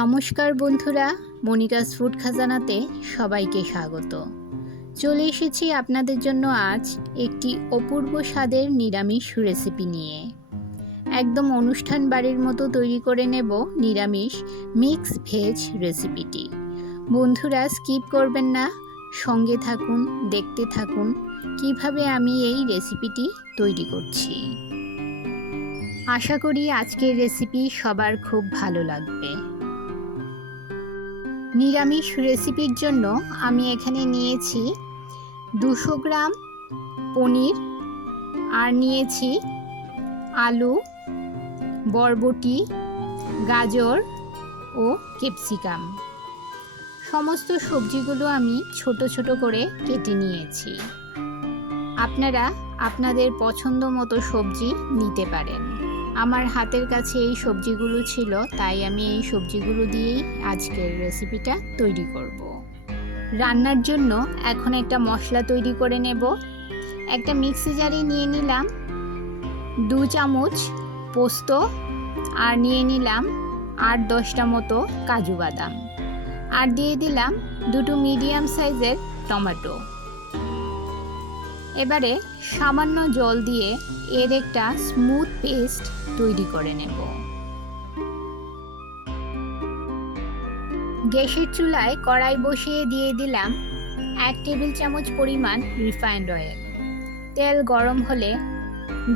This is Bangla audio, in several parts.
নমস্কার বন্ধুরা, মনিকাস ফুড খাজানাতে সবাইকে স্বাগত। চলে এসেছি আপনাদের জন্য আজ একটি অপূর্ব স্বাদের নিরামিষ রেসিপি নিয়ে। একদম অনুষ্ঠান বাড়ির মতো তৈরি করে নেব নিরামিষ মিক্স ভেজ রেসিপিটি। বন্ধুরা স্কিপ করবেন না, সঙ্গে থাকুন, দেখতে থাকুন কিভাবে আমি এই রেসিপিটি তৈরি করছি। আশা করি আজকের রেসিপি সবার খুব ভালো লাগবে। নিরামিষ রেসিপির জন্য আমি এখানে নিয়েছি 200 গ্রাম পনির, আর নিয়েছি আলু, বরবটি, গাজর ও ক্যাপসিকাম। সমস্ত সবজিগুলো আমি ছোট ছোট করে কেটে নিয়েছি। আপনারা আপনাদের পছন্দ মতো সবজি নিতে পারেন। আমার হাতের কাছে এই সবজিগুলো ছিল, তাই আমি এই সবজিগুলো দিয়েই আজকের রেসিপিটা তৈরি করব। রান্নার জন্য এখন একটা মশলা তৈরি করে নেব। একটা মিক্সি জারে নিয়ে নিলাম 2 চামচ পোস্ত, আর নিয়ে নিলাম 8-10টা মতো কাজু বাদাম, আর দিয়ে দিলাম 2টো মিডিয়াম সাইজের টমেটো। এবারে সামান্য জল দিয়ে এর একটা স্মুথ পেস্ট তৈরি করে নেব। গ্যাসের চুলায় কড়াই বসিয়ে দিয়ে দিলাম 1 টেবিল চামচ পরিমাণ রিফাইন্ড অয়েল। তেল গরম হলে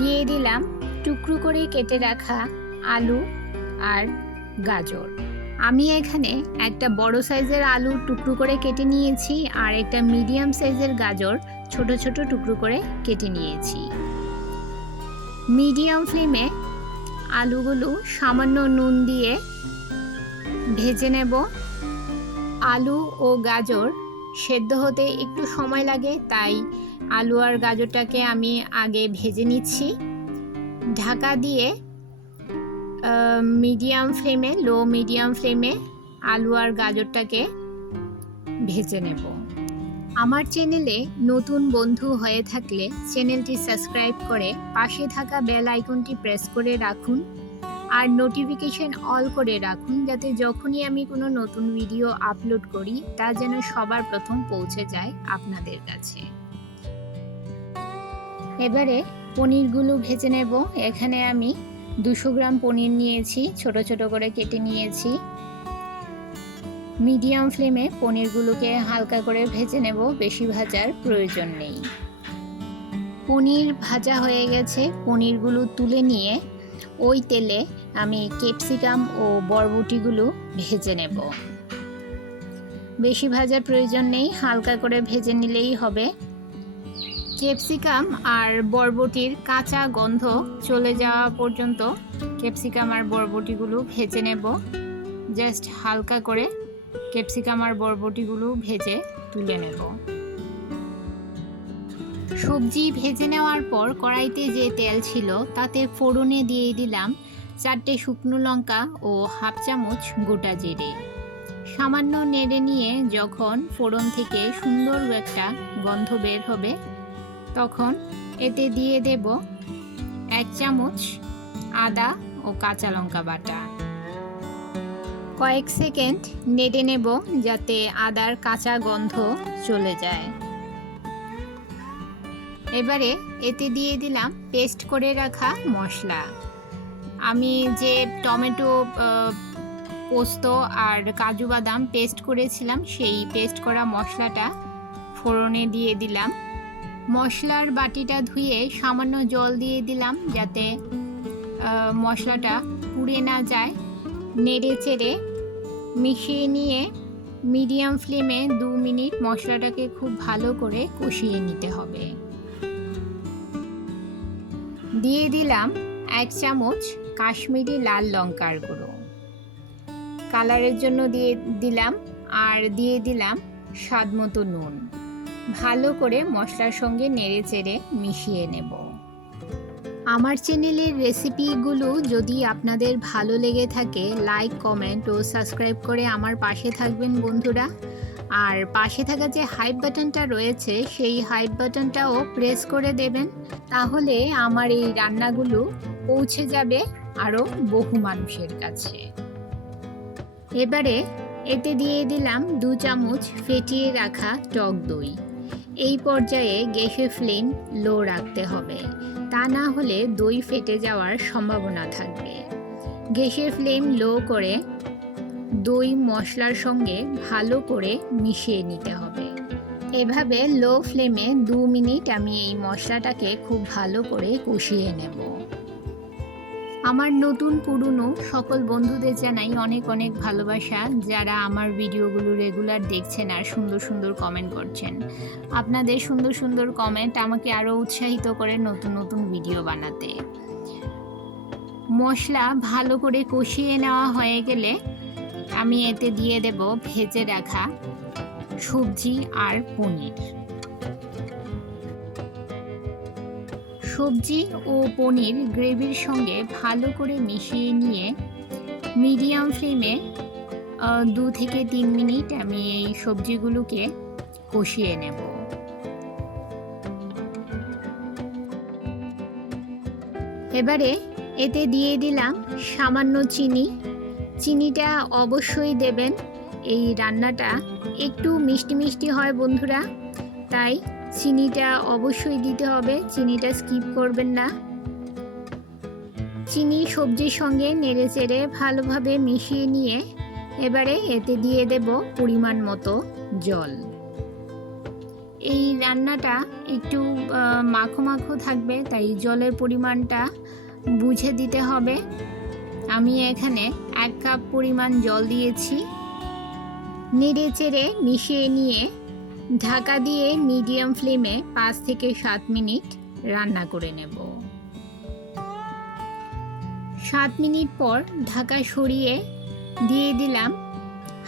দিয়ে দিলাম টুকরো করে কেটে রাখা আলু আর গাজর। আমি এখানে একটা বড় সাইজের আলু টুকরো করে কেটে নিয়েছি, আর একটা মিডিয়াম সাইজের গাজর ছোট ছোট টুকরো করে কেটে নিয়েছি। মিডিয়াম ফ্লেমে আলুগুলো সামান্য নুন দিয়ে ভেজে নেব। আলু ও গাজর সেদ্ধ হতে একটু সময় লাগে, তাই আলু আর গাজরটাকে আমি আগে ভেজে নিচ্ছি। ঢাকা দিয়ে লো মিডিয়াম ফ্লেমে আলু আর গাজরটাকে ভেজে নেব। আমার চ্যানেলে নতুন বন্ধু হয়ে থাকলে চ্যানেলটি সাবস্ক্রাইব করে পাশে থাকা বেল আইকনটি প্রেস করে রাখুন, আর নোটিফিকেশন অল করে রাখুন, যাতে যখনই আমি কোনো নতুন ভিডিও আপলোড করি তা যেন সবার প্রথম পৌঁছে যায় আপনাদের কাছে। এবারে পনিরগুলো ভেজে নেব। এখানে আমি 200 গ্রাম পনির নিয়েছি, ছোট ছোট করে কেটে নিয়েছি। মিডিয়াম ফ্লেমে পনিরগুলোকে হালকা করে ভেজে নেব, বেশি ভাজার প্রয়োজন নেই। পনির ভাজা হয়ে গেছে, পনিরগুলো তুলে নিয়ে ওই তেলে আমি ক্যাপসিকাম ও বরবটিগুলো ভেজে নেব। বেশি ভাজার প্রয়োজন নেই, হালকা করে ভেজে নিলেই হবে। ক্যাপসিকাম আর বরবটির কাঁচা গন্ধ চলে যাওয়া পর্যন্ত ক্যাপসিকাম আর বরবটিগুলো ভেজে নেব। জাস্ট হালকা করে ক্যাপসিকাম আর বরবটিগুলো ভেজে তুলে নেব। সবজি ভেজে নেওয়ার পর কড়াইতে যে তেল ছিল তাতে ফোড়নে দিয়ে দিলাম 4টে শুকনো লঙ্কা ও হাফ চামচ গোটা জিরে। সামান্য নেড়ে নিয়ে যখন ফোড়ন থেকে সুন্দর একটা গন্ধ বের হবে, তখন এতে দিয়ে দেব 1 চামচ আদা ও কাঁচা লঙ্কা বাটা। কয়েক সেকেন্ড নেড়ে নেব যাতে আদার কাঁচা গন্ধ চলে যায়। এবারে এতে দিয়ে দিলাম পেস্ট করে রাখা মশলা। আমি যে টমেটো, পোস্ত আর কাজু বাদাম পেস্ট করেছিলাম, সেই পেস্ট করা মশলাটা ফোড়নে দিয়ে দিলাম। মশলার বাটিটা ধুয়ে সামান্য জল দিয়ে দিলাম যাতে মশলাটা পুড়ে না যায়। নেড়ে চেড়ে মিশিয়ে নিয়ে মিডিয়াম ফ্লেমে 2 মিনিট মশলাটাকে খুব ভালো করে কষিয়ে নিতে হবে। দিয়ে দিলাম 1 চামচ কাশ্মীরি লাল লঙ্কার গুঁড়ো, কালারের জন্য দিয়ে দিলাম, আর দিয়ে দিলাম স্বাদ মতো নুন। ভালো করে মশলার সঙ্গে নেড়ে চেড়ে মিশিয়ে নেব। আমার চ্যানেলের রেসিপিগুলো যদি আপনাদের ভালো লেগে থাকে, লাইক, কমেন্ট ও সাবস্ক্রাইব করে আমার পাশে থাকবেন বন্ধুরা। আর পাশে থাকা যে হাইপ বাটনটা রয়েছে, সেই হাইপ বাটনটাও প্রেস করে দেবেন, তাহলে আমার এই রান্নাগুলো পৌঁছে যাবে আরও বহু মানুষের কাছে। এবারে এতে দিয়ে দিলাম 2 চামচ ফেটিয়ে রাখা টক দই। এই পর্যায়ে গ্যাসের ফ্লেম লো রাখতে হবে, তা না হলে দই ফেটে যাওয়ার সম্ভাবনা থাকবে। গ্যাসের ফ্লেম লো করে দই মশলার সঙ্গে ভালো করে মিশিয়ে নিতে হবে। এভাবে লো ফ্লেমে 2 মিনিট আমি এই মশলাটাকে খুব ভালো করে কষিয়ে নেব। আমার নতুন পুরনো সকল বন্ধুদের জানাই অনেক অনেক ভালোবাসা, যারা আমার ভিডিওগুলো রেগুলার দেখছেন আর সুন্দর সুন্দর কমেন্ট করছেন। আপনাদের সুন্দর সুন্দর কমেন্ট আমাকে আরও উৎসাহিত করে নতুন নতুন ভিডিও বানাতে। মশলা ভালো করে কষিয়ে নেওয়া হয়ে গেলে আমি এতে দিয়ে দেব ভেজে রাখা সবজি আর পনির। সবজি ও পনির গ্রেভির সঙ্গে ভালো করে মিশিয়ে নিয়ে মিডিয়াম ফ্লেমে 2 থেকে 3 মিনিট আমি এই সবজিগুলোকে কষিয়ে নেব। এবারে এতে দিয়ে দিলাম সামান্য চিনি। চিনিটা অবশ্যই দেবেন, এই রান্নাটা একটু মিষ্টি মিষ্টি হয় বন্ধুরা, তাই চিনিটা অবশ্যই দিতে হবে, চিনিটা স্কিপ করবেন না। চিনি সবজির সঙ্গে নেড়েচেড়ে ভালোভাবে মিশিয়ে নিয়ে এবারে এতে দিয়ে দেব পরিমাণ মতো জল। এই রান্নাটা একটু মাখো মাখো থাকবে, তাই জলের পরিমাণটা বুঝে দিতে হবে। আমি এখানে 1 কাপ পরিমাণ জল দিয়েছি। নেড়েচেড়ে মিশিয়ে নিয়ে ঢাকা দিয়ে মিডিয়াম ফ্লেমে 5 থেকে 7 মিনিট রান্না করে নেব। 7 মিনিট পর ঢাকা সরিয়ে দিয়ে দিলাম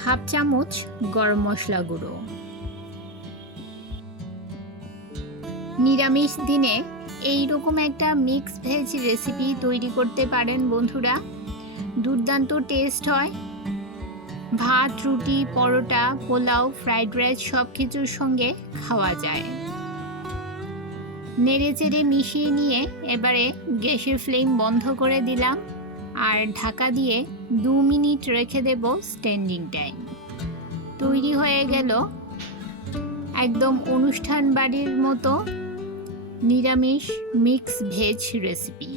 1/2 চামচ গরম মশলা গুঁড়ো। নিরামিষ দিনে এই রকম একটা মিক্স ভেজ রেসিপি তৈরি করতে পারেন বন্ধুরা, দুর্দান্ত টেস্ট হয়। ভাত, রুটি, পরোটা, পোলাও, ফ্রাইড রাইস সব কিছুর সঙ্গে খাওয়া যায়। নেড়েচেড়ে মিশিয়ে নিয়ে এবারে গ্যাসের ফ্লেম বন্ধ করে দিলাম আর ঢাকা দিয়ে 2 মিনিট রেখে দেব স্ট্যান্ডিং টাইম। তৈরি হয়ে গেল একদম অনুষ্ঠান বাড়ির মতো নিরামিষ মিক্স ভেজ রেসিপি।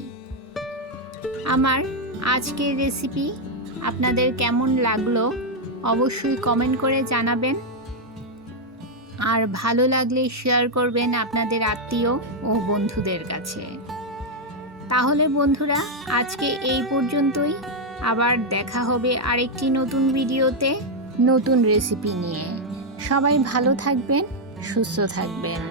আমার আজকের রেসিপি আপনাদের কেমন লাগলো অবশ্যই কমেন্ট করে জানাবেন, আর ভালো লাগলে শেয়ার করবেন আপনাদের আত্মীয় ও বন্ধুদের কাছে। তাহলে বন্ধুরা আজকে এই পর্যন্তই, আবার দেখা হবে আরেকটি নতুন ভিডিওতে নতুন রেসিপি নিয়ে। সবাই ভালো থাকবেন, সুস্থ থাকবেন।